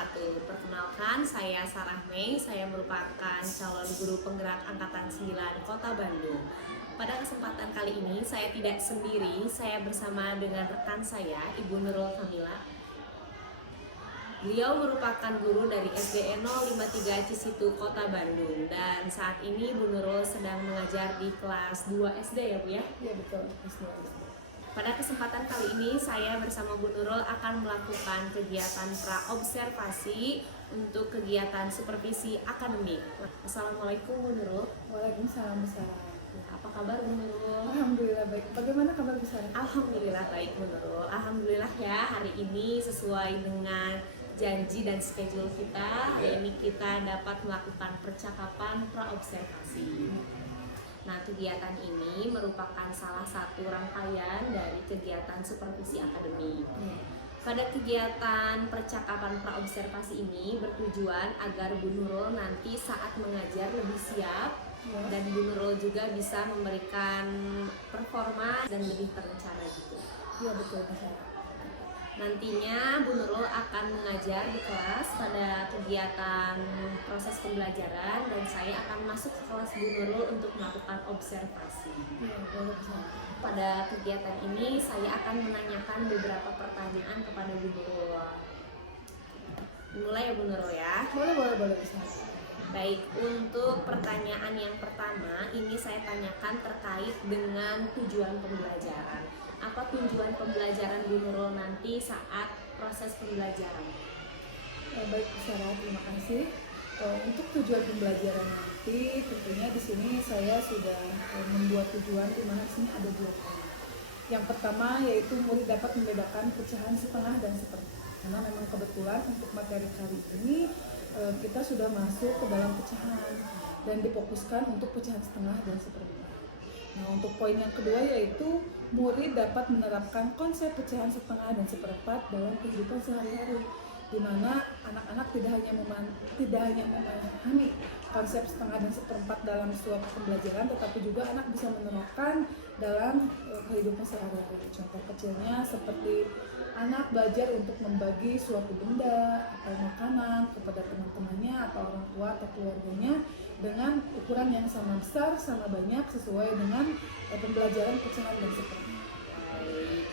wabarakatuh. Perkenalkan, saya Sarah Mei. Saya merupakan calon guru penggerak Angkatan 9 Kota Bandung. Pada kesempatan kali ini, saya tidak sendiri. Saya bersama dengan rekan saya, Ibu Nurul Kamila. Beliau merupakan guru dari SD 053 Cisitu, Kota Bandung. Dan saat ini Bu Nurul sedang mengajar di kelas 2 SD ya Bu ya? Iya betul, SD. Pada kesempatan kali ini saya bersama Bu Nurul akan melakukan kegiatan praobservasi untuk kegiatan supervisi akademik. Assalamualaikum Bu Nurul. Waalaikumsalam besar. Apa kabar Bu Nurul? Alhamdulillah baik. Bagaimana kabar besar? Alhamdulillah baik Bu Nurul. Alhamdulillah ya, hari ini sesuai dengan janji dan schedule kita. Hari ini kita dapat melakukan percakapan praobservasi. Nah, kegiatan ini merupakan salah satu rangkaian dari kegiatan supervisi akademik. Pada kegiatan percakapan praobservasi ini bertujuan agar Bu Nurul nanti saat mengajar lebih siap dan Bu Nurul juga bisa memberikan performa dan lebih terencana gitu. Iya betul besar. Nantinya Bu Nurul akan mengajar di kelas pada kegiatan proses pembelajaran dan saya akan masuk ke kelas Bu Nurul untuk melakukan observasi. Iya boleh besar. Pada kegiatan ini saya akan menanyakan beberapa pertanyaan kepada Bu Nurul. Mulai ya Bu Nurul ya. Boleh besar. Baik, untuk pertanyaan yang pertama ini saya tanyakan terkait dengan tujuan pembelajaran. Apa tujuan pembelajaran Bu Nurul nanti saat proses pembelajaran? Baik besar, terima kasih. Untuk tujuan pembelajaran nanti, tentunya di sini saya sudah membuat tujuan di mana di sini ada dua poin. Yang pertama yaitu murid dapat membedakan pecahan setengah dan seperempat. Karena memang kebetulan untuk materi kali ini kita sudah masuk ke dalam pecahan dan difokuskan untuk pecahan setengah dan seperempat. Nah, untuk poin yang kedua yaitu murid dapat menerapkan konsep pecahan setengah dan seperempat dalam kehidupan sehari-hari, di mana anak-anak tidak hanya memahami konsep setengah dan seperempat dalam suatu pembelajaran, tetapi juga anak bisa menerapkan dalam kehidupan sehari-hari. Contoh kecilnya seperti anak belajar untuk membagi suatu benda atau makanan kepada teman-temannya atau orang tua atau keluarganya dengan ukuran yang sama besar, sama banyak sesuai dengan pembelajaran pecahan dan seperempat. Baik.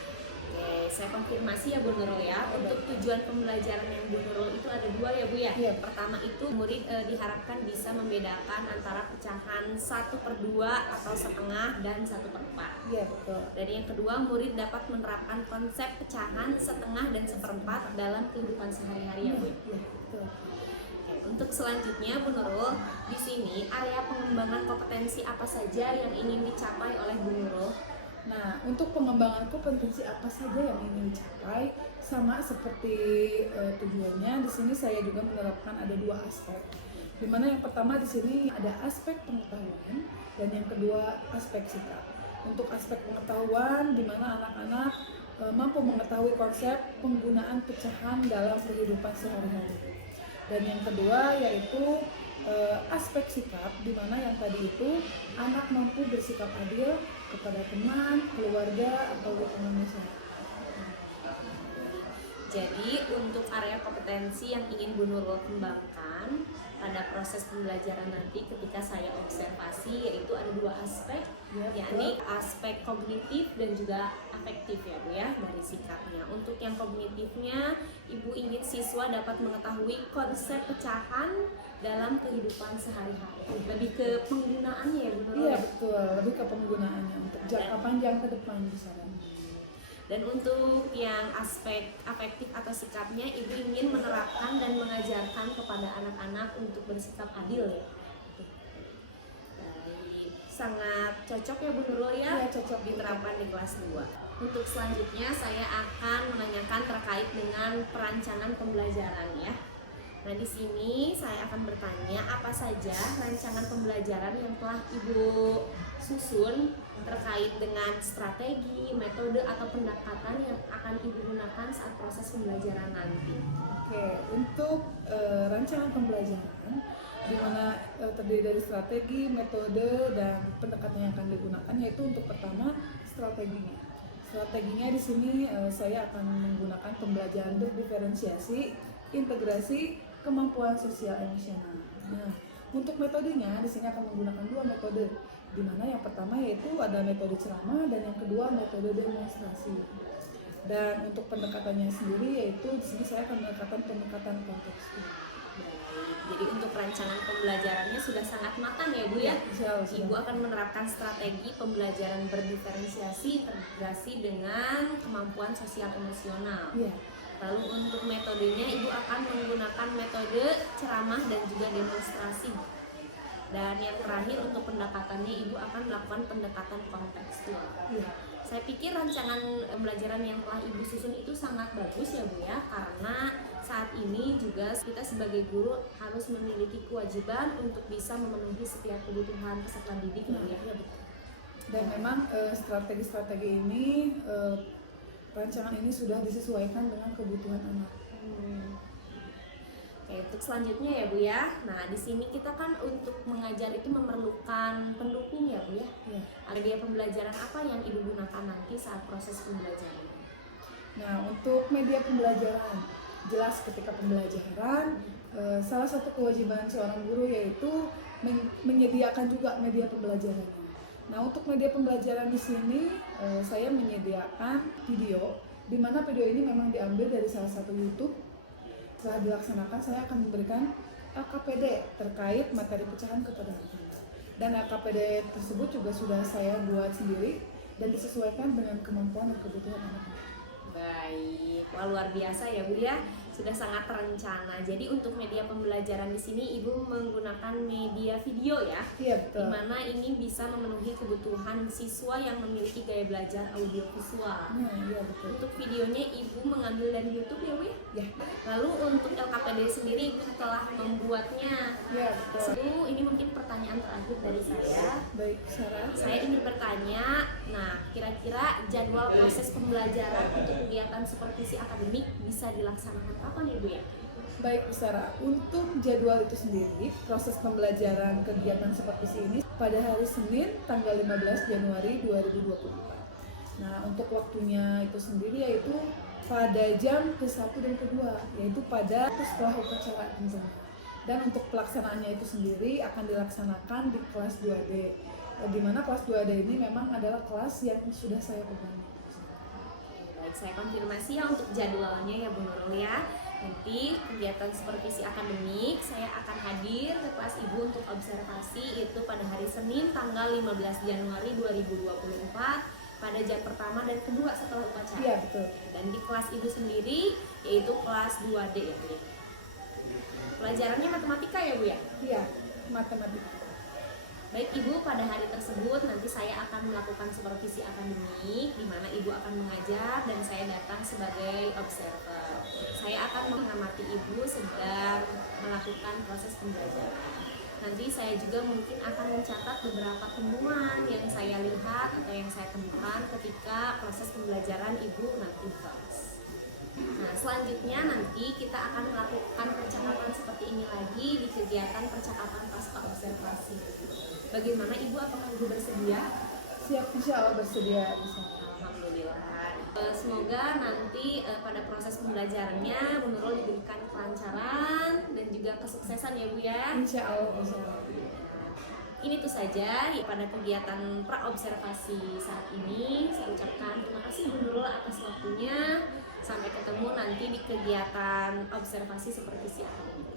Oke, saya konfirmasi ya Bu Nurul ya. Untuk tujuan pembelajaran yang Bu Nurul itu ada dua ya Bu ya. Iya. Pertama itu murid diharapkan bisa membedakan antara pecahan 1/2 atau setengah dan 1/4. Iya betul. Dan yang kedua, murid dapat menerapkan konsep pecahan setengah dan seperempat dalam kehidupan sehari-hari ya Bu. Iya betul. Oke, untuk selanjutnya Bu Nurul, di sini area pengembangan kompetensi apa saja yang ingin dicapai oleh Bu Nurul? Nah, untuk pengembangan kompetensi apa saja yang ingin dicapai, sama seperti tujuannya, di sini saya juga menerapkan ada dua aspek. Dimana yang pertama di sini ada aspek pengetahuan dan yang kedua aspek sikap. Untuk aspek pengetahuan, di mana anak-anak mampu mengetahui konsep penggunaan pecahan dalam kehidupan sehari-hari. Dan yang kedua yaitu aspek sikap, di mana yang tadi itu anak mampu bersikap adil kepada teman, keluarga, atau lingkungan masyarakat. Jadi untuk area kompetensi yang ingin Bu Nurul kembangkan pada proses pembelajaran nanti ketika saya observasi yaitu ada dua aspek, yakni aspek kognitif dan juga afektif ya Bu ya dari sikapnya. Untuk yang kognitifnya, Ibu ingin siswa dapat mengetahui konsep pecahan dalam kehidupan sehari-hari. Lebih ke penggunaannya ya Bu Nurul. Iya betul, lebih ke penggunaannya untuk jangka panjang ke depan misalnya. Dan untuk yang aspek afektif atau sikapnya, Ibu ingin menerapkan dan mengajarkan kepada anak-anak untuk bersikap adil ya. Baik, sangat cocok ya Bu Nurul ya, Iya, cocok diterapkan di kelas 2. Untuk selanjutnya saya akan menanyakan terkait dengan perancangan pembelajaran ya. Nah, di sini saya akan bertanya apa saja rancangan pembelajaran yang telah Ibu susun terkait dengan strategi, metode atau pendekatan yang akan Ibu gunakan saat proses pembelajaran nanti. Oke, untuk rancangan pembelajaran di mana terdiri dari strategi, metode, dan pendekatan yang akan digunakan, yaitu untuk pertama strateginya. Strateginya di sini saya akan menggunakan pembelajaran berdiferensiasi integrasi kemampuan sosial emosional. Nah, untuk metodenya di sini akan menggunakan dua metode, di mana yang pertama yaitu ada metode ceramah dan yang kedua metode demonstrasi. Dan untuk pendekatannya sendiri yaitu di sini saya akan menggunakan pendekatan kontekstual. Jadi untuk rancangan pembelajarannya sudah sangat matang ya Bu ya. Ibu akan menerapkan strategi pembelajaran berdiferensiasi integrasi dengan kemampuan sosial emosional. Ya. Lalu untuk metodenya Ibu akan menggunakan metode ceramah dan juga demonstrasi. Dan yang terakhir untuk pendekatannya Ibu akan melakukan pendekatan kontekstual. Ya. Saya pikir rancangan pembelajaran yang telah Ibu susun itu sangat bagus ya Bu ya, karena saat ini juga kita sebagai guru harus memiliki kewajiban untuk bisa memenuhi setiap kebutuhan peserta didik ya Bu ya. Dan memang strategi-strategi ini rancangan ini sudah disesuaikan dengan kebutuhan anak. Oke, untuk selanjutnya ya Bu ya. Nah, di sini kita kan untuk mengajar itu memerlukan pendukung ya Bu ya. Ya. Media pembelajaran apa yang Ibu gunakan nanti saat proses pembelajaran? Nah, untuk media pembelajaran, jelas ketika pembelajaran salah satu kewajiban seorang guru yaitu menyediakan juga media pembelajaran. Nah, untuk media pembelajaran di sini saya menyediakan video, di mana video ini memang diambil dari salah satu YouTube. Setelah dilaksanakan, saya akan memberikan LKPD terkait materi pecahan kepada anak. Dan LKPD tersebut juga sudah saya buat sendiri dan disesuaikan dengan kemampuan dan kebutuhan anak-anak. Baik, wah luar biasa ya Bu ya, sudah sangat terencana. Jadi untuk media pembelajaran di sini Ibu menggunakan media video ya, Iya betul. dimana ini bisa memenuhi kebutuhan siswa yang memiliki gaya belajar audiovisual. Nah, iya betul. Untuk videonya Ibu mengambil dari YouTube ya Bu ya? Ya, Lalu untuk LKPD sendiri Ibu telah membuatnya. iya betul. Ibu, ini mungkin pertanyaan terakhir dari saya. Baik, Sarah. Saya ingin bertanya, nah kira-kira jadwal proses pembelajaran untuk kegiatan supervisi akademik bisa dilaksanakan kapan ya Bu ya? Baik, Sarah. Untuk jadwal itu sendiri, proses pembelajaran kegiatan supervisi ini pada hari Senin tanggal 15 Januari 2024. Nah, untuk waktunya itu sendiri yaitu pada jam ke-1 dan ke-2, yaitu pada setelah upacara tentunya. Dan untuk pelaksanaannya itu sendiri akan dilaksanakan di kelas 2D, di mana kelas 2D ini memang adalah kelas yang sudah saya pegang. Baik, saya konfirmasi ya untuk jadwalnya ya Bu Nurul ya. Nanti kegiatan supervisi akademik saya akan hadir ke kelas Ibu untuk observasi itu pada hari Senin tanggal 15 Januari 2024 pada jam pertama dan kedua setelah upacara. Iya, betul. Dan di kelas Ibu sendiri yaitu kelas 2D ya Bu ya. Pelajarannya matematika ya Bu ya? Iya, matematika. Baik Ibu, pada hari tersebut nanti saya akan melakukan supervisi akademik di mana Ibu akan mengajar dan saya datang sebagai observer. Saya akan mengamati Ibu sedang melakukan proses pembelajaran. Nanti saya juga mungkin akan mencatat beberapa temuan yang saya lihat atau yang saya temukan ketika proses pembelajaran Ibu nanti kelas. Nah, selanjutnya nanti kita akan melakukan percakapan seperti ini lagi di kegiatan percakapan pasca observasi. Bagaimana Ibu, apakah Ibu bersedia? Siap, insya Allah bersedia. Alhamdulillah. Semoga nanti pada proses pembelajarannya Bu Nurul diberikan kelancaran dan juga kesuksesan ya Bu ya. Insya Allah. Ini tuh saja pada kegiatan pra-observasi saat ini. Saya ucapkan terima kasih Bu Nurul atas waktunya. Sampai ketemu nanti di kegiatan observasi supervisi akademik.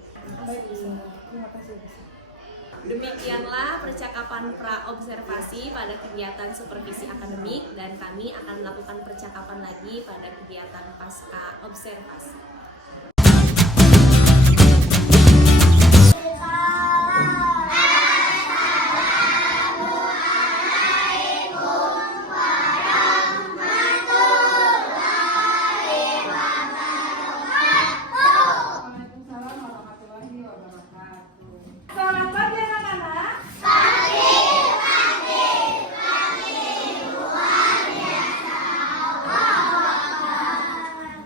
Terima kasih. Demikianlah percakapan pra-observasi pada kegiatan supervisi akademik dan kami akan melakukan percakapan lagi pada kegiatan pasca observasi.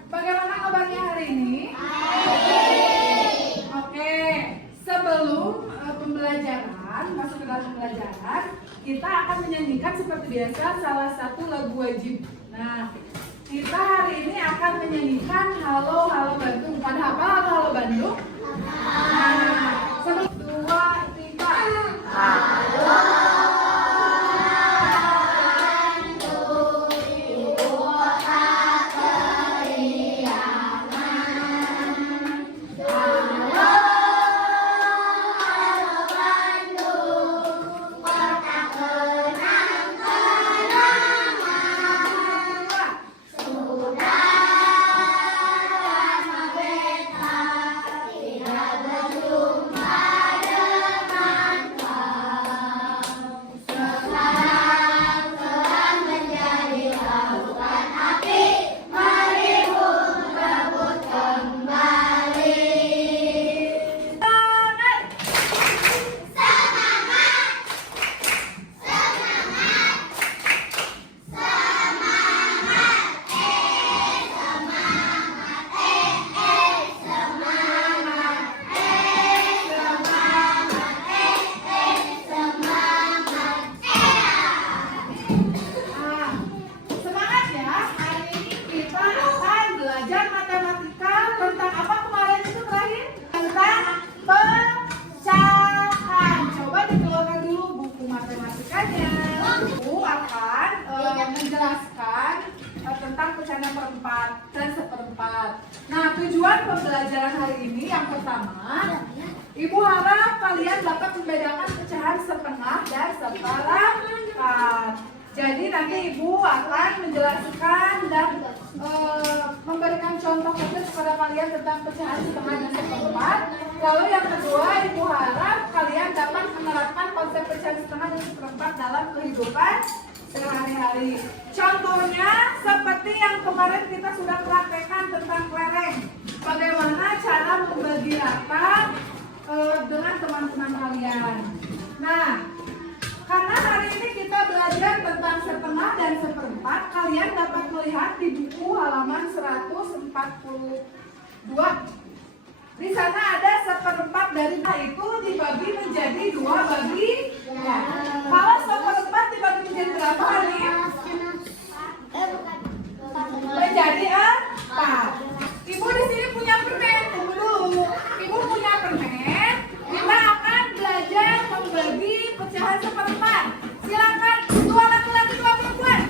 Bagaimana kabarnya hari ini? Oke, sebelum pembelajaran, masuk ke dalam pembelajaran, kita akan menyanyikan seperti biasa salah satu lagu wajib. Nah, kita hari ini akan menyanyikan Halo Halo Bandung. Pada apa Halo Halo Bandung? Nah, 1, 2, 3. Semangat ya, hari ini kita akan belajar matematika tentang apa kemarin itu terakhir? Tentang pecahan. Coba dikeluarkan dulu buku matematikanya. Buku akan menjelaskan tentang pecahan perempat dan seperempat. Nah, tujuan pembelajaran hari ini yang pertama, Ibu harap kalian dapat membedakan pecahan setengah dan seperempat. Jadi nanti Ibu akan menjelaskan dan memberikan contoh kecil kepada kalian tentang pecahan setengah dan seperempat. Lalu yang kedua, Ibu harap kalian dapat menerapkan konsep pecahan setengah dan seperempat dalam kehidupan sehari-hari. Contohnya seperti yang kemarin kita sudah praktekkan tentang kelereng. Bagaimana cara membagi rata dengan teman-teman kalian. Nah, karena hari ini kita belajar tentang setengah dan seperempat, kalian dapat melihat di buku halaman 142. Di sana ada seperempat dari itu dibagi menjadi 2 bagian. Kalau seperempat dibagi menjadi berapa hari? Menjadi 4. Ibu di sini punya permen. Tunggu dulu. Ibu punya permen. Kita akan belajar membagi pecahan seperempat. Silakan 2 laki-laki 2 perempuan.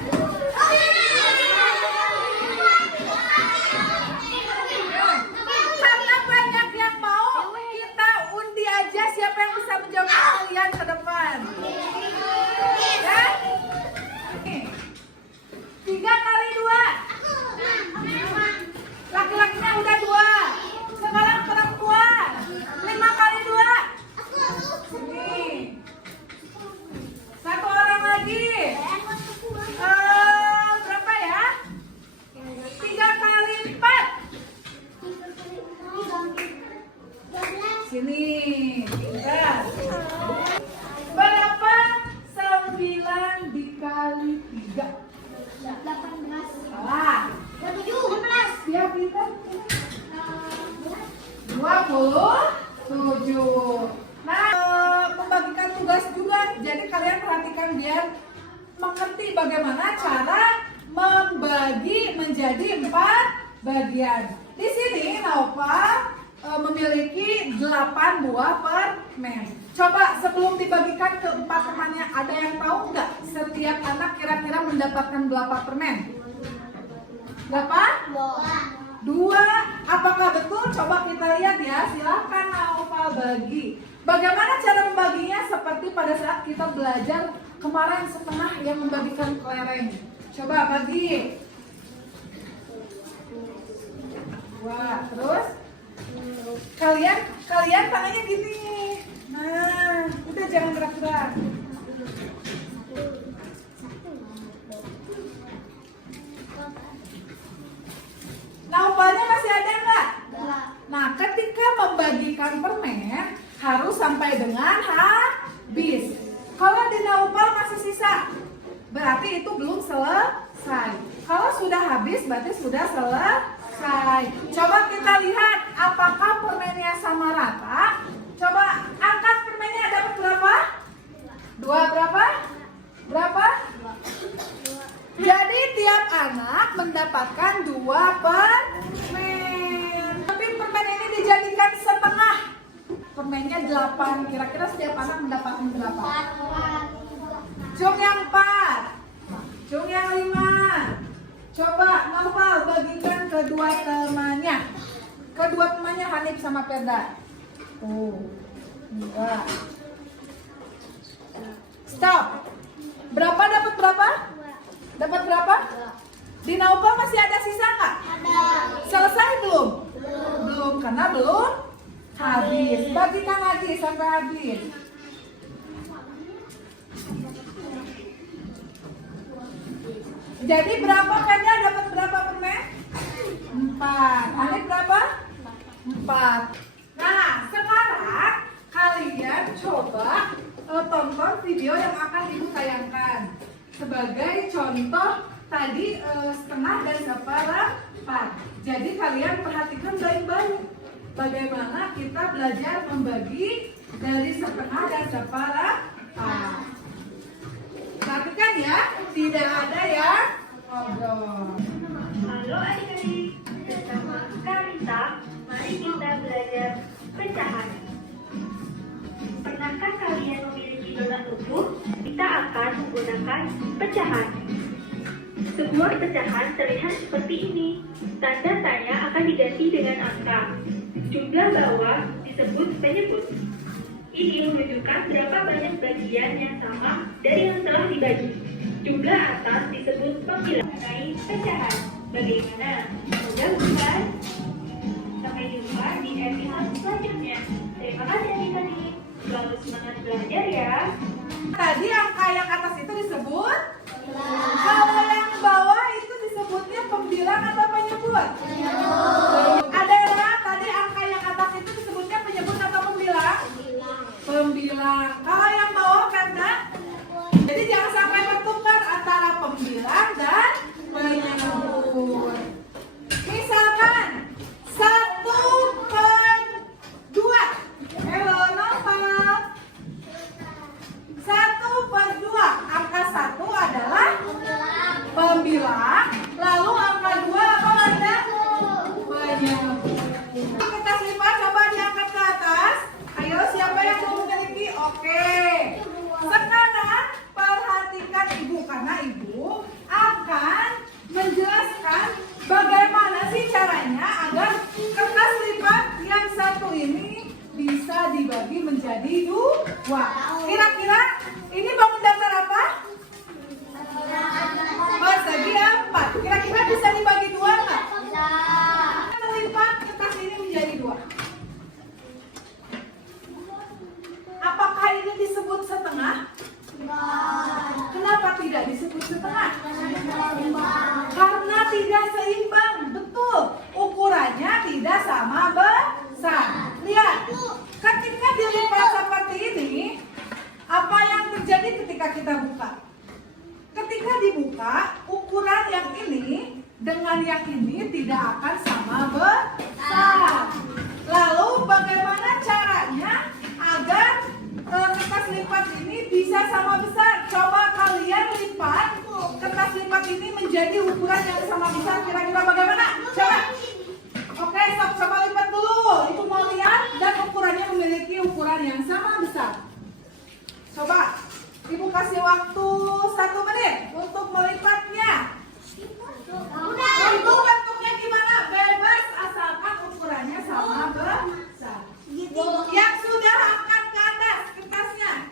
Karena banyak yang mau, kita undi aja siapa yang bisa menjawab kalian ke depan. Ya? 3 kali 2. Laki-lakinya udah 2. Sekarang perempuan. 5 kali 2. Nih. 1 orang lagi. Berapa ya? 3 kali 4. Sini. 3. Berapa 9 dikali 3? 18. Salah. 17. Biar pintar. 27. Nah, membagikan tugas juga. Jadi kalian perhatikan biar mengerti bagaimana cara membagi menjadi 4 bagian. Di sini Nova memiliki 8 buah permen. Coba sebelum dibagikan ke 4 temannya, ada yang tahu nggak setiap anak kira-kira mendapatkan berapa permen? Berapa? 2. Apakah betul? Coba kita lihat ya. Silahkan Nova bagi. Bagaimana cara membaginya? Seperti pada saat kita belajar kemarin setengah yang membagikan kelereng. Coba bagi. 2. Terus kalian tangannya gini. Nah, udah jangan gerak-gerak. Naupalnya masih ada nggak? Nah, ketika membagikan permen harus sampai dengan habis. Kalau di naupal masih sisa, berarti itu belum selesai. Kalau sudah habis, berarti sudah selesai. Coba kita lihat apakah permennya sama rata. Coba angkat permennya, dapat berapa? 2 berapa? Berapa? Jadi tiap anak mendapatkan 2 permen. Tapi permen ini dijadikan setengah. Permennya 8. Kira-kira setiap anak mendapatkan berapa? Cung yang 4. Cung yang 5. Coba Naufal bagikan kedua temannya. Kedua temannya Hanif sama Perda. Oh, 2. Stop. Berapa dapat berapa? Dapat berapa? Di Naufal masih ada sisa nggak? Ada. Selesai belum? Belum, karena belum habis. Bagikan lagi sampai habis. Jadi berapa Perda dapat berapa permen? 4. Hanif berapa? 4. Nah, sekarang kalian coba tonton video yang akan ibu tayangkan. Sebagai contoh tadi setengah dan seperempat. Jadi kalian perhatikan baik-baik. Bagaimana kita belajar membagi dari setengah dan seperempat. Perhatikan ya, tidak ada ya ngobrol. Halo adik-adik, bersama Karita, mari kita belajar pecahan. Pernahkah kalian memiliki donat utuh? Kita akan menggunakan pecahan. Sebuah pecahan terlihat seperti ini. Tanda tanya akan diganti dengan angka. Jumlah bawah disebut penyebut. Ini menunjukkan berapa banyak bagian yang sama dari yang telah dibagi. Jumlah atas disebut pembilang mengenai pecahan. Bagaimana? Mudah bukan? Sampai jumpa di episode selanjutnya. Terima kasih adik-adik. Selalu semangat belajar ya. Tadi angka yang atas itu disebut? Kalau yang bawah itu disebutnya pembilang atau penyebut? Ada yang tadi angka yang atas itu disebutnya penyebut atau pembilang? Pembilang. Kalau yang bawah Perda? Jadi jangan sampai bertukar antara pembilang dan penyebut. Misalkan 1/2. Halo Naufal. 1/2. Angka 1 adalah pembilang. Lalu angka 2 apa Perda? Penyebut. Kertas lipat coba diangkat ke atas. Ayo, siapa yang mau memiliki? Oke. Sekarang perhatikan ibu, karena ibu akan menjelaskan bagaimana sih caranya agar kertas lipat yang satu ini bisa dibagi menjadi 2. Kira-kira ini bangun dasar apa? Persegi 4. Kira-kira bisa dibagi 2 nggak? Melipat kertas ini menjadi 2. Apakah ini disebut setengah? Kenapa tidak disebut setengah? Karena tidak seimbang. Betul. Ukurannya tidak sama besar. Lihat. Ketika dilipat seperti ini, apa yang terjadi ketika kita buka? Ketika dibuka, ukuran yang ini dengan yang ini tidak akan sama besar. Lalu bagaimana caranya agar kertas lipat ini bisa sama besar? Coba kalian lipat kertas lipat ini menjadi ukuran yang sama besar. Kira-kira bagaimana? Coba. Oke, coba lipat dulu. Ibu mau lihat dan ukurannya memiliki ukuran yang sama besar. Coba. Ibu kasih waktu 1 menit untuk melipatnya. Ibu bentuknya gimana? Bebas asalkan ukurannya sama besar. Yang sudah angkat ke atas kertasnya.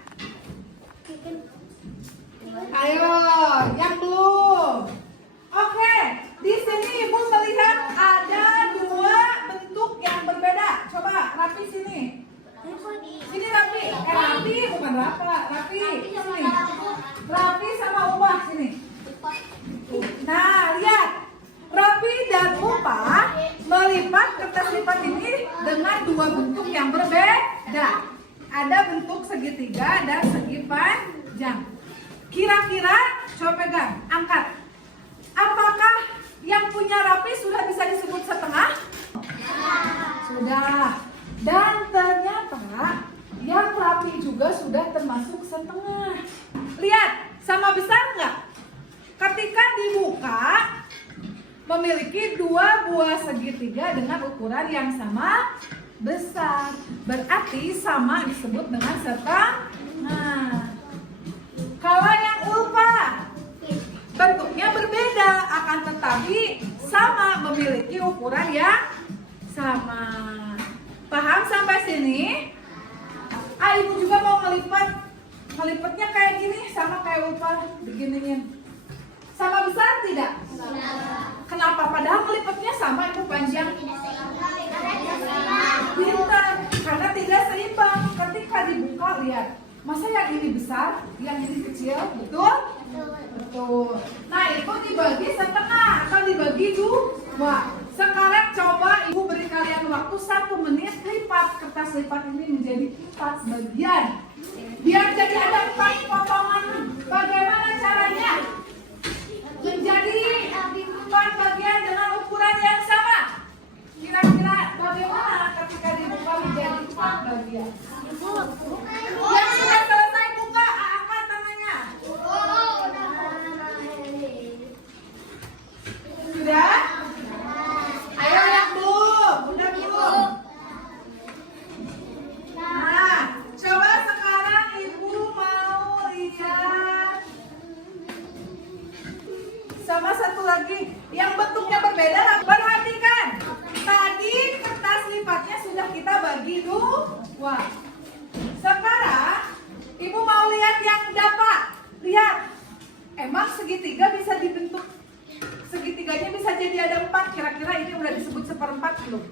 Ayo, yang belum. Oke, di sini ibu melihat ada 2 bentuk yang berbeda. Coba Rapi sini. Sini Rapi. Rapi bukan Rafa. Rapi. Sini. Rapi sama Upah sini. Nah, lihat. Rapi dan Upah melipat kertas lipat ini dengan 2 bentuk yang berbeda. Ada bentuk segitiga dan segi panjang. Kira-kira, coba pegang, angkat. Apakah yang punya Rapi sudah bisa disebut setengah? Sudah. Dan ternyata yang Rapi juga sudah termasuk setengah. Lihat, sama besar nggak? Ketika dibuka memiliki dua buah segitiga dengan ukuran yang sama besar. Berarti sama disebut dengan setengah. Kalau yang ulpa bentuknya berbeda, akan tetapi sama, memiliki ukuran yang sama. Paham sampai sini? Ibu juga mau ngelipatnya kayak gini, sama kayak ulpa, beginiin. Sama besar tidak? Kenapa? Padahal ngelipatnya sama, ibu panjang. Pintar, karena tidak seimbang. Ketika dibuka, lihat, masa yang ini besar, yang ini kecil, betul? Betul. Nah, itu dibagi setengah, akan dibagi dua. Sekarang coba ibu beri kalian waktu 1 menit, lipat kertas lipat ini menjadi 4 bagian. Biar jadi ada 4 potongan. Bagaimana caranya? Menjadi 4 bagian dengan ukuran yang sama. Kira-kira bagaimana ketika dibuka menjadi 4 bagian? Yang sudah selesai buka, angkat tangannya. Sudah? Ayo yang belum, udah belum. Nah, coba sekarang ibu mau lihat sama satu lagi yang bentuknya berbeda. Perhatikan, tadi kertas lipatnya sudah kita bagi dua. Sekarang ibu mau lihat yang dapat. Lihat, emang segitiga bisa dibentuk, segitiganya bisa jadi ada 4. Kira-kira ini udah disebut 1/4 belum?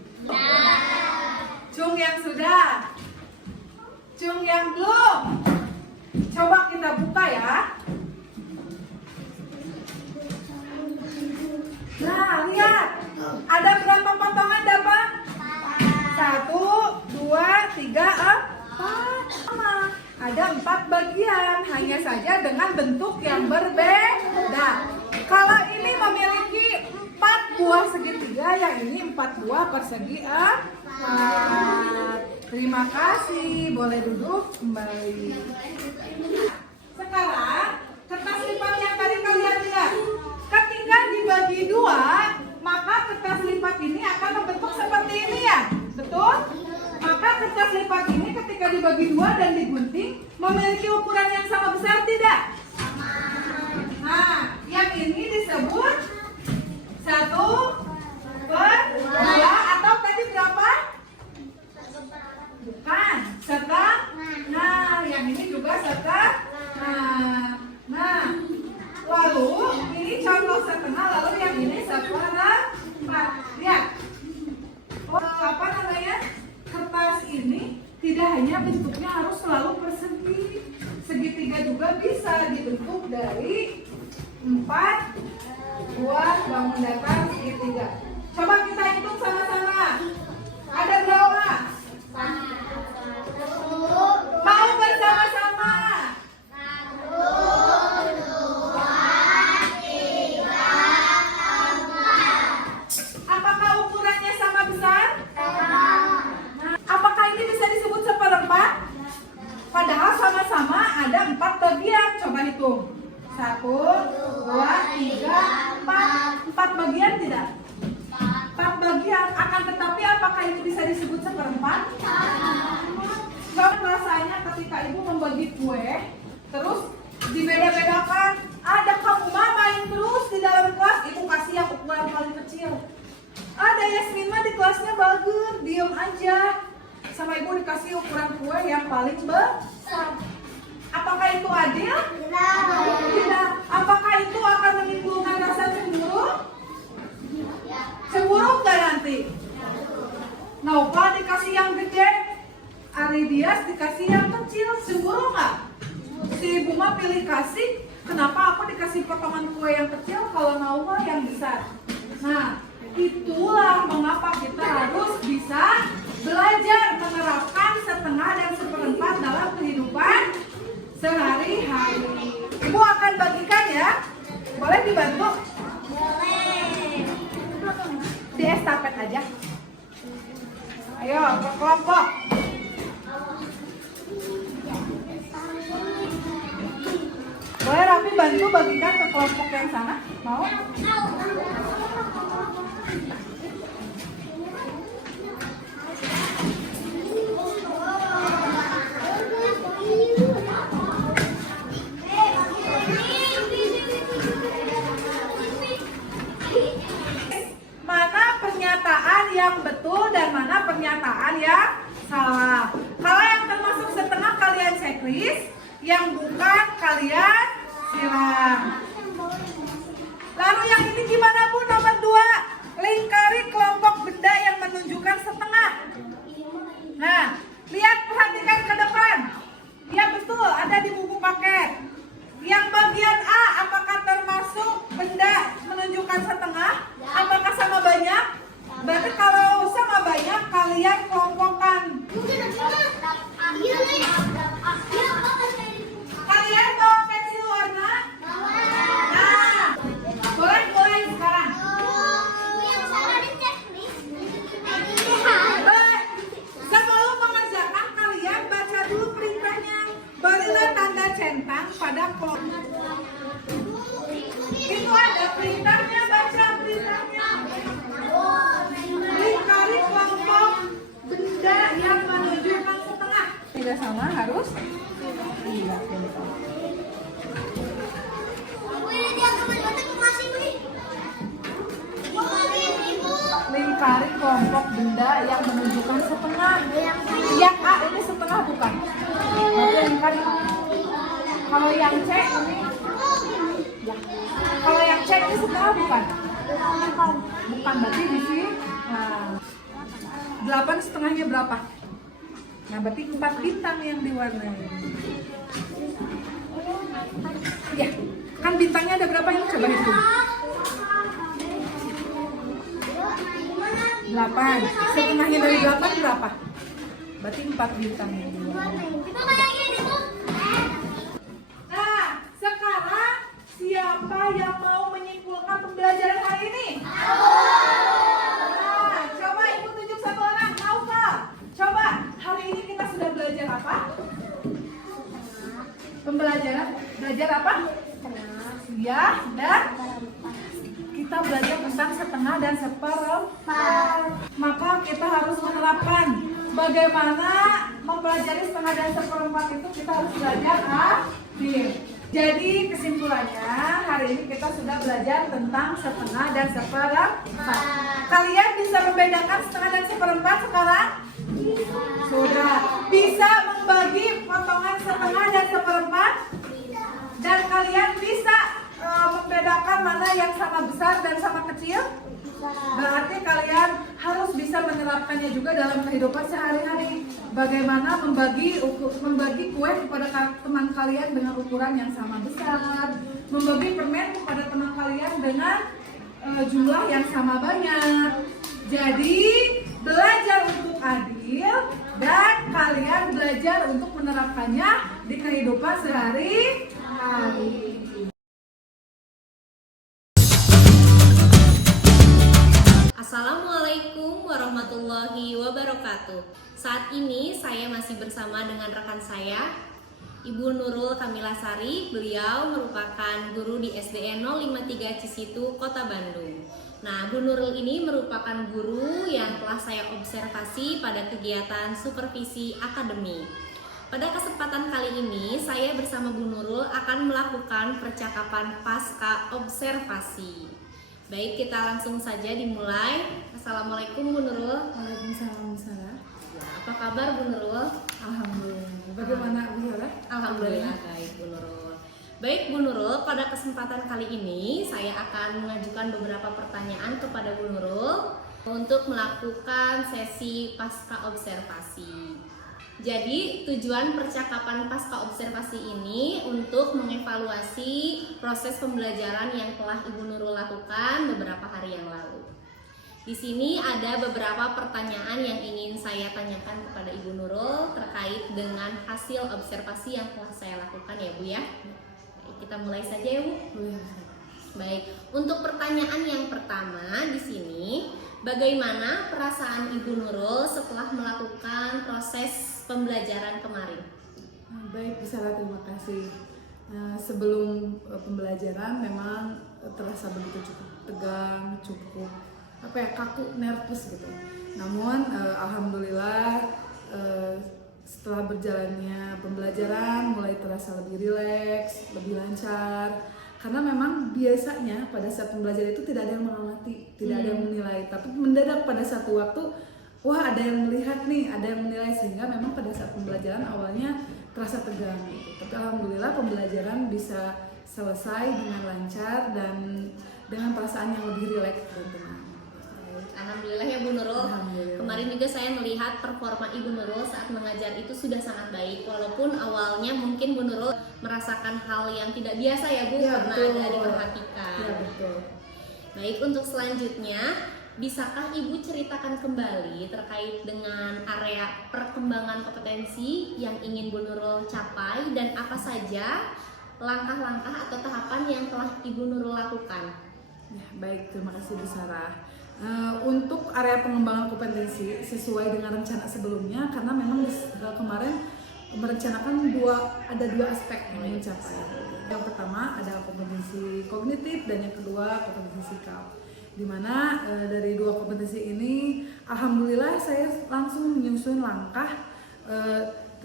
Cung yang sudah, cung yang belum. Coba kita buka ya. Nah, lihat, ada berapa potongan dapat? 1, 2, 3, 4. Sama. Ada 4 bagian, hanya saja dengan bentuk yang berbeda. Kalau ini memiliki 4 buah segitiga, yang ini 4 buah persegi 4. Terima kasih, boleh duduk kembali. Sekarang kertas lipat yang tadi kalian lihat, ketika dibagi 2, maka kertas lipat ini akan membentuk seperti ini ya, betul? Maka kertas lipat ini ketika dibagi 2 dan digunting memiliki ukuran yang sama besar tidak? Nah, yang ini disebut 1/2 atau tadi berapa? Bukan, setengah. Nah, yang ini juga setengah. Nah, lalu ini contoh setengah, lalu yang ini 1/4. Lihat, apa namanya? Kertas ini tidak hanya bentuknya harus selalu persegi, segitiga juga bisa dibentuk dari 4 buah bangun datar segitiga. Coba kita hitung sama-sama. Ada berapa? Mau bersama-sama? 1, 2, 3, 4. Apakah ukurannya sama besar? Nah, apakah ini bisa disebut 1/4? Padahal sama-sama ada 4 bagian. Coba hitung. 1, 2, 3, 4. 4 bagian tidak? 4 bagian. Akan tetapi apakah ini bisa disebut 1/4? Coba rasanya ketika ibu membagi kue, terus dibeda-bedakan. Ada kamu main terus di dalam kelas, ibu kasih yang ukuran paling kecil. Ada Yasmin mah di kelasnya bagus, diem aja. Sama ibu dikasih ukuran kue yang paling besar. Apakah itu adil? Tidak. Apakah itu akan menimbulkan rasa cemburu? Cemburu nggak nanti? Naufa dikasih yang gede, Aridias dikasih yang kecil, cemburu nggak? Si ibu mah pilih kasih, kenapa aku dikasih potongan kue yang kecil kalau Naufa yang besar? Nah, itulah mengapa kita harus bisa belajar menerapkan setengah dan 1/4 dalam kehidupan sehari-hari. Ibu akan bagikan ya. Boleh dibantu? Boleh. Di estafet aja. Ayo, ke kelompok. Boleh Rafi bantu bagikan. bagikan ke kelompok yang sana? Mau? Mana pernyataan yang betul dan mana pernyataan yang salah. Kalau yang termasuk setengah kalian checklist, yang bukan kalian silang. Lalu yang ini gimana Bu? Nomor 2, lingkari kelompok benda yang menunjukkan setengah. Nah, lihat, perhatikan ke depan. Ya betul, ada di buku paket. Yang bagian A, apakah termasuk benda menunjukkan setengah? Apakah sama banyak? Berarti kalau sama banyak, kalian kelompokkan. Kalian bawa pensil warna? Nah, boleh sekarang. Sebelum mengerjakan, kalian baca dulu perintahnya. Berilah tanda centang pada kelompok. Itu ada perintahnya, baca perintahnya. Lingkari kelompok benda yang menunjukkan setengah. Tidak sama harus? Iya, tidak sama. Lingkari kelompok benda yang menunjukkan setengah. Yang A ini setengah bukan? Berarti lingkari. Kalau yang C ini ya. Kalau yang C ini setengah bukan? Bukan, berarti di sini. Nah, 8 setengahnya berapa? Nah, berarti 4 bintang yang diwarnai. Ya, kan bintangnya ada berapa yang coba hitung? 8. Setengahnya dari 8 berapa? Berarti 4 bintang yang diwarnai. Nah, sekarang siapa yang mau menyimpulkan pembelajaran hari ini? Nah, coba ibu tunjuk satu orang. Mau kah? Coba, hari ini kita sudah belajar apa? Pembelajaran, belajar apa? Ya, dan kita belajar tentang setengah dan seperempat. Maka kita harus menerapkan bagaimana mempelajari setengah dan seperempat itu. Kita harus belajar adil. Jadi kesimpulannya, hari ini kita sudah belajar tentang setengah dan seperempat. Kalian bisa membedakan setengah dan seperempat sekarang? Sudah. Bisa membagi potongan setengah dan seperempat? Dan kalian bisa membedakan mana yang sama besar dan sama kecil? Berarti kalian harus bisa menerapkannya juga dalam kehidupan sehari-hari. Bagaimana membagi kue kepada teman kalian dengan ukuran yang sama besar, membagi permen kepada teman kalian dengan jumlah yang sama banyak. Jadi belajar untuk adil dan kalian belajar untuk menerapkannya di kehidupan sehari-hari. Assalamualaikum warahmatullahi wabarakatuh. Saat ini saya masih bersama dengan rekan saya, Ibu Nurul Kamilasari. Beliau merupakan guru di SDN 053 Cisitu, Kota Bandung. Nah, Bu Nurul ini merupakan guru yang telah saya observasi pada kegiatan supervisi akademik. Pada kesempatan kali ini, saya bersama Bu Nurul akan melakukan percakapan pasca observasi. Baik, kita langsung saja dimulai. Assalamualaikum Bu Nurul. Waalaikumsalam. Ya, apa kabar Bu Nurul? Alhamdulillah. Bagaimana Bu Nurul? Alhamdulillah baik Bu Nurul. Baik Bu Nurul, pada kesempatan kali ini saya akan mengajukan beberapa pertanyaan kepada Bu Nurul untuk melakukan sesi pasca observasi. Jadi tujuan percakapan pasca observasi ini untuk mengevaluasi proses pembelajaran yang telah Ibu Nurul lakukan beberapa hari yang lalu. Di sini ada beberapa pertanyaan yang ingin saya tanyakan kepada Ibu Nurul terkait dengan hasil observasi yang telah saya lakukan ya Bu ya. Baik, kita mulai saja ya Bu. Baik, untuk pertanyaan yang pertama di sini, bagaimana perasaan Ibu Nurul setelah melakukan proses pembelajaran kemarin? Baik, Bu Sarah, terima kasih. Sebelum pembelajaran memang terasa begitu cukup tegang, cukup kaku, nervous gitu. Namun alhamdulillah setelah berjalannya pembelajaran mulai terasa lebih rileks, lebih lancar. Karena memang biasanya pada saat pembelajaran itu tidak ada yang mengamati, tidak ada yang menilai. Tapi mendadak pada satu waktu, wah ada yang melihat nih, ada yang menilai, sehingga memang pada saat pembelajaran awalnya terasa tegang gitu. Tapi alhamdulillah pembelajaran bisa selesai dengan lancar dan dengan perasaan yang lebih rileks dan tenang. Alhamdulillah ya Bu Nurul. Kemarin juga saya melihat performa Ibu Nurul saat mengajar itu sudah sangat baik. Walaupun awalnya mungkin Bu Nurul merasakan hal yang tidak biasa ya Bu, Ya, karena betul. ada diperhatikan. Ya betul. Baik, untuk selanjutnya, bisakah Ibu ceritakan kembali terkait dengan area perkembangan kompetensi yang ingin Bu Nurul capai dan apa saja langkah-langkah atau tahapan yang telah Ibu Nurul lakukan? Ya, baik, terima kasih Bu Sarah. Untuk area pengembangan kompetensi sesuai dengan rencana sebelumnya, karena memang kemarin merencanakan ada dua aspek yang mencapai. Yang pertama ada kompetensi kognitif dan yang kedua kompetensi sikap. Dimana dari dua kompetensi ini, alhamdulillah saya langsung menyusun langkah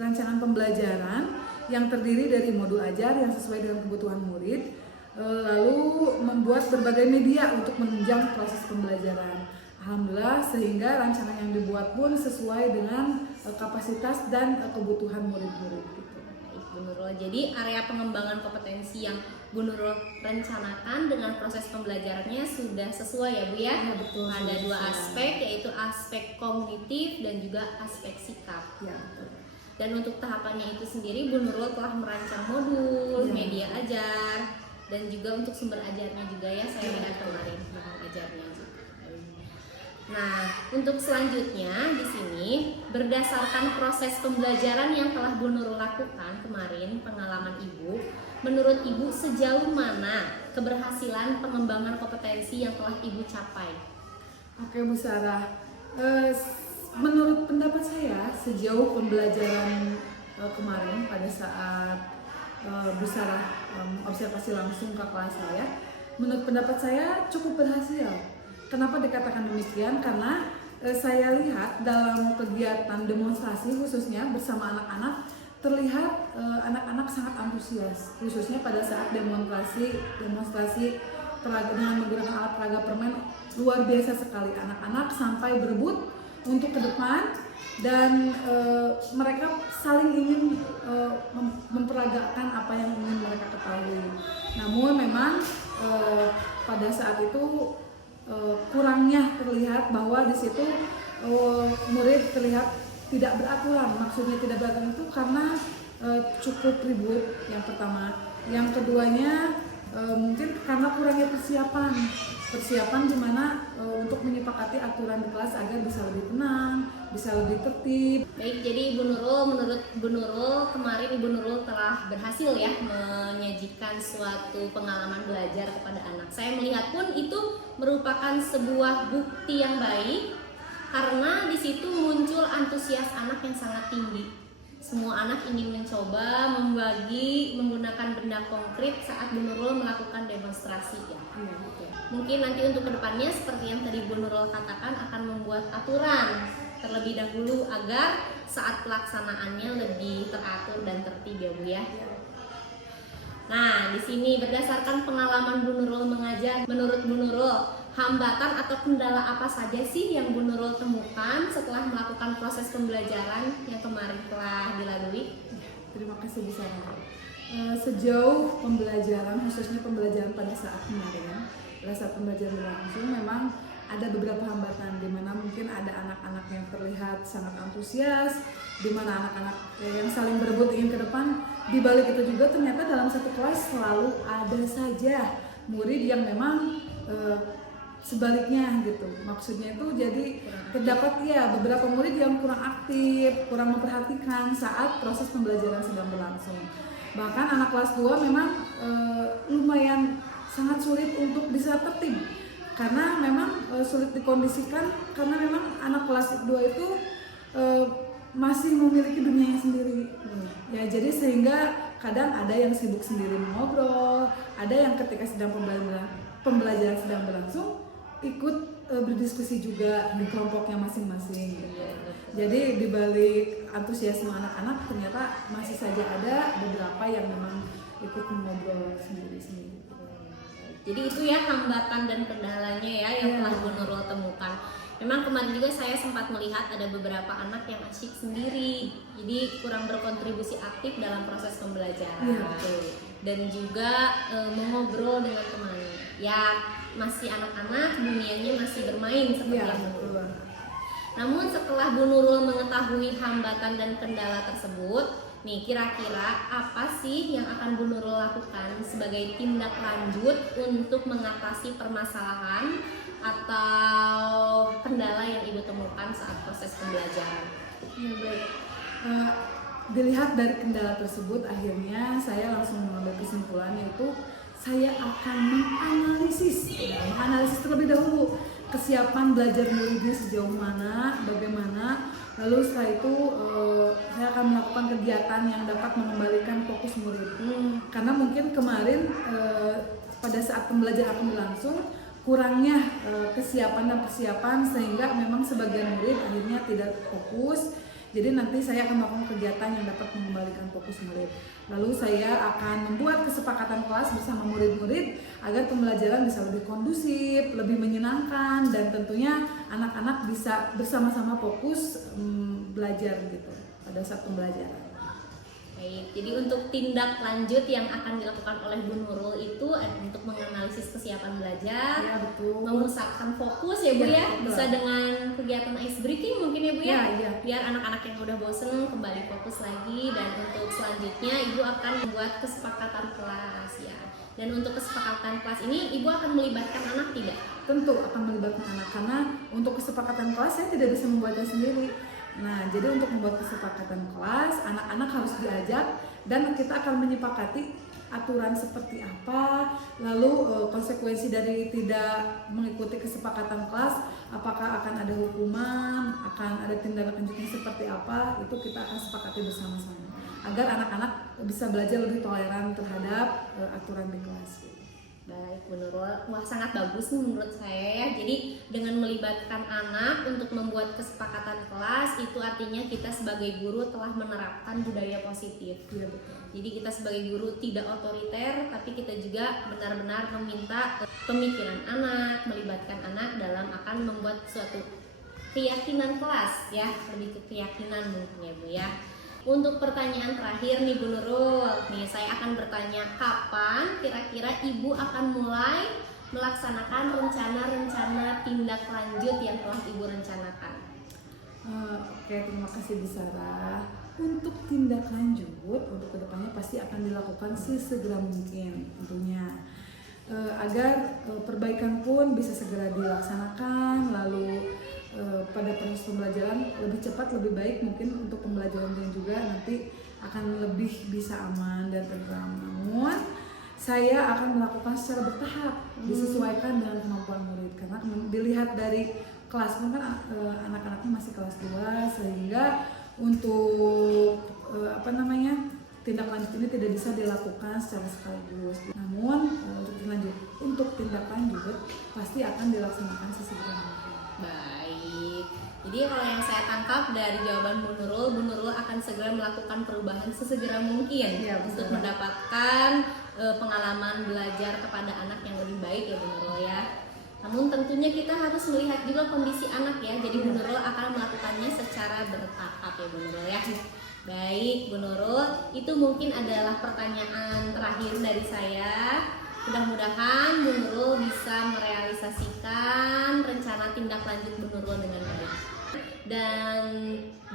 rancangan pembelajaran yang terdiri dari modul ajar yang sesuai dengan kebutuhan murid. Lalu membuat berbagai media untuk menunjang proses pembelajaran. Alhamdulillah sehingga rancangan yang dibuat pun sesuai dengan kapasitas dan kebutuhan murid-murid gitu. Baik, Bu Nurul. Jadi area pengembangan kompetensi yang Bu Nurul rencanakan dengan proses pembelajarannya sudah sesuai ya Bu ya? Ya, betul. Ada sudah dua sesuai. aspek, yaitu aspek kognitif dan juga aspek sikap. Ya, betul. Dan untuk tahapannya itu sendiri Bu Nurul telah merancang modul, Ya. media ajar, dan juga untuk sumber ajarnya juga ya, saya lihat kemarin bahan ajarnya juga. Nah, untuk selanjutnya di sini berdasarkan proses pembelajaran yang telah Bu Nurul lakukan kemarin, pengalaman Ibu, menurut Ibu sejauh mana keberhasilan pengembangan kompetensi yang telah Ibu capai? Oke Bu Sarah, menurut pendapat saya sejauh pembelajaran kemarin pada saat Bu Sarah observasi langsung ke kelas saya, menurut pendapat saya cukup berhasil. Kenapa dikatakan demikian? Karena saya lihat dalam kegiatan demonstrasi khususnya bersama anak-anak, terlihat anak-anak sangat antusias, khususnya pada saat demonstrasi dengan menggunakan alat peraga permen. Luar biasa sekali, anak-anak sampai berebut untuk ke depan dan mereka saling ingin memperagakan apa yang ingin mereka ketahui. Namun memang pada saat itu kurangnya terlihat bahwa di situ murid terlihat tidak beraturan. Maksudnya tidak beraturan itu karena cukup ribut, yang pertama. Yang keduanya mungkin karena kurangnya persiapan di mana untuk menyepakati aturan di kelas agar bisa lebih tenang, bisa lebih tertib. Baik, jadi menurut Bu Nurul kemarin Ibu Nurul telah berhasil ya menyajikan suatu pengalaman belajar kepada anak. Saya melihat pun itu merupakan sebuah bukti yang baik karena di situ muncul antusias anak yang sangat tinggi. Semua anak ingin mencoba membagi menggunakan benda konkret saat Bu Nurul melakukan demonstrasi ya. Mungkin nanti untuk kedepannya seperti yang tadi Bu Nurul katakan akan membuat aturan terlebih dahulu agar saat pelaksanaannya lebih teratur dan tertib ya Bu ya. Nah, di sini berdasarkan pengalaman Bu Nurul mengajar, menurut Bu Nurul hambatan atau kendala apa saja sih yang Bu Nurul temukan setelah melakukan proses pembelajaran yang kemarin telah dilalui? Terima kasih Bu Sarah. Sejauh pembelajaran, khususnya pembelajaran pada saat kemarin, pada saat pembelajaran berlangsung, memang ada beberapa hambatan di mana mungkin ada anak-anak yang terlihat sangat antusias, di mana anak-anak yang saling berebut ingin ke depan. Di balik itu juga ternyata dalam satu kelas selalu ada saja murid yang memang sebaliknya gitu. Maksudnya itu jadi terdapat ya beberapa murid yang kurang aktif, kurang memperhatikan saat proses pembelajaran sedang berlangsung. Bahkan anak kelas 2 memang lumayan sangat sulit untuk bisa tertib. Karena memang sulit dikondisikan karena memang anak kelas 2 itu masih memiliki dunianya sendiri. Ya, jadi sehingga kadang ada yang sibuk sendiri mengobrol, ada yang ketika sedang pembelajaran sedang berlangsung ikut berdiskusi juga di kelompoknya masing-masing. Jadi di balik antusiasme anak-anak ternyata masih saja ada beberapa yang memang ikut mengobrol sendiri-sendiri. Jadi itu ya hambatan dan kendalanya ya yang telah Bu Nurul temukan. Memang kemarin juga saya sempat melihat ada beberapa anak yang asyik sendiri, jadi kurang berkontribusi aktif dalam proses pembelajaran. Dan juga mengobrol dengan temannya. Ya masih anak-anak, dunianya masih bermain seperti yang dulu. Namun setelah Bu Nurul mengetahui hambatan dan kendala tersebut, nih kira-kira apa sih yang akan Bu Nurul lakukan sebagai tindak lanjut untuk mengatasi permasalahan atau kendala yang Ibu temukan saat proses pembelajaran? Dilihat dari kendala tersebut, akhirnya saya langsung mengambil kesimpulan, yaitu saya akan menganalisis terlebih dahulu kesiapan belajar muridnya sejauh mana, bagaimana. Lalu setelah itu saya akan melakukan kegiatan yang dapat mengembalikan fokus murid. Karena mungkin kemarin pada saat pembelajaran akan berlangsung kurangnya kesiapan dan persiapan sehingga memang sebagian murid akhirnya tidak fokus. Jadi nanti saya akan melakukan kegiatan yang dapat mengembalikan fokus murid. Lalu saya akan membuat kesepakatan kelas bersama murid-murid agar pembelajaran bisa lebih kondusif, lebih menyenangkan, dan tentunya anak-anak bisa bersama-sama fokus belajar gitu pada saat pembelajaran. Baik, jadi untuk tindak lanjut yang akan dilakukan oleh Bu Nurul itu untuk menganalisis kesiapan belajar, Ya, betul. memusatkan fokus ya Bu ya, betul. bisa dengan kegiatan ice breaking mungkin ya Bu ya, Ya. biar anak-anak yang udah bosen kembali fokus lagi. Dan untuk selanjutnya Ibu akan membuat kesepakatan kelas ya. Dan untuk kesepakatan kelas ini Ibu akan melibatkan anak tidak? Tentu akan melibatkan anak, karena untuk kesepakatan kelas saya tidak bisa membuatnya sendiri. Nah, jadi untuk membuat kesepakatan kelas, anak-anak harus diajak dan kita akan menyepakati aturan seperti apa, lalu konsekuensi dari tidak mengikuti kesepakatan kelas, apakah akan ada hukuman, akan ada tindakan lanjutnya seperti apa, itu kita akan sepakati bersama-sama agar anak-anak bisa belajar lebih toleran terhadap aturan di kelas. Baik, Bu Nurul, wah sangat bagus nih menurut saya ya. Jadi dengan melibatkan anak untuk membuat kesepakatan kelas, itu artinya kita sebagai guru telah menerapkan budaya positif. Iya, betul. Jadi kita sebagai guru tidak otoriter, tapi kita juga benar-benar meminta pemikiran anak, melibatkan anak dalam akan membuat suatu keyakinan kelas ya, lebih ke keyakinan mungkin ya Bu ya. Untuk pertanyaan terakhir nih Bu Nurul, nih saya akan bertanya, kapan kira-kira Ibu akan mulai melaksanakan rencana-rencana tindak lanjut yang telah Ibu rencanakan? Oke, terima kasih Bu Sarah. Untuk tindak lanjut, untuk kedepannya pasti akan dilakukan sesegera mungkin tentunya, agar perbaikan pun bisa segera dilaksanakan, lalu pada proses pembelajaran lebih cepat, lebih baik mungkin untuk pembelajaran dan juga nanti akan lebih bisa aman dan tentram. Namun saya akan melakukan secara bertahap, disesuaikan dengan kemampuan murid, karena dilihat dari kelas pun kan anak-anaknya masih kelas 2, sehingga untuk tindak lanjut ini tidak bisa dilakukan secara sekaligus. Namun untuk tindak lanjut pasti akan dilaksanakan sesegera mungkin. Baik, jadi kalau yang saya tangkap dari jawaban Bu Nurul akan segera melakukan perubahan sesegera mungkin Ya, untuk betul. mendapatkan pengalaman belajar kepada anak yang lebih baik ya Bu Nurul ya. Namun tentunya kita harus melihat juga kondisi anak ya, jadi Bu Nurul akan melakukannya secara bertahap ya Bu Nurul ya. Baik Bu Nurul, itu mungkin adalah pertanyaan terakhir dari saya. Mudah-mudahan Bu Nurul bisa merealisasikan rencana tindak lanjut Bu Nurul dengan baik. Dan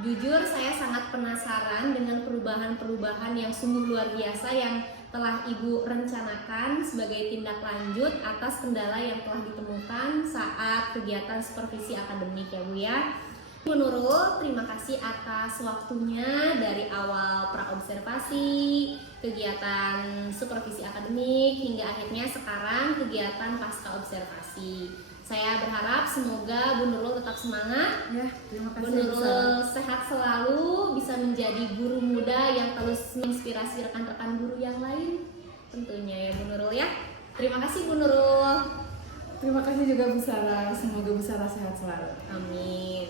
jujur saya sangat penasaran dengan perubahan-perubahan yang sungguh luar biasa yang telah Ibu rencanakan sebagai tindak lanjut atas kendala yang telah ditemukan saat kegiatan supervisi akademik ya Bu ya. Bu Nurul, terima kasih atas waktunya dari awal praobservasi, kegiatan supervisi akademik, hingga akhirnya sekarang kegiatan pasca observasi. Saya berharap semoga Bu Nurul tetap semangat, Ya, terima Bu kasih. Nurul sehat selalu, bisa menjadi guru muda yang terus menginspirasi rekan-rekan guru yang lain tentunya ya Bu Nurul ya. Terima kasih Bu Nurul. Terima kasih juga Bu Sarah. Semoga Bu Sarah sehat selalu. Amin.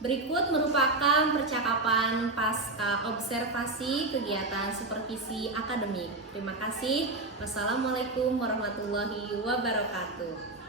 Berikut merupakan percakapan pasca observasi kegiatan supervisi akademik. Terima kasih. Wassalamualaikum warahmatullahi wabarakatuh.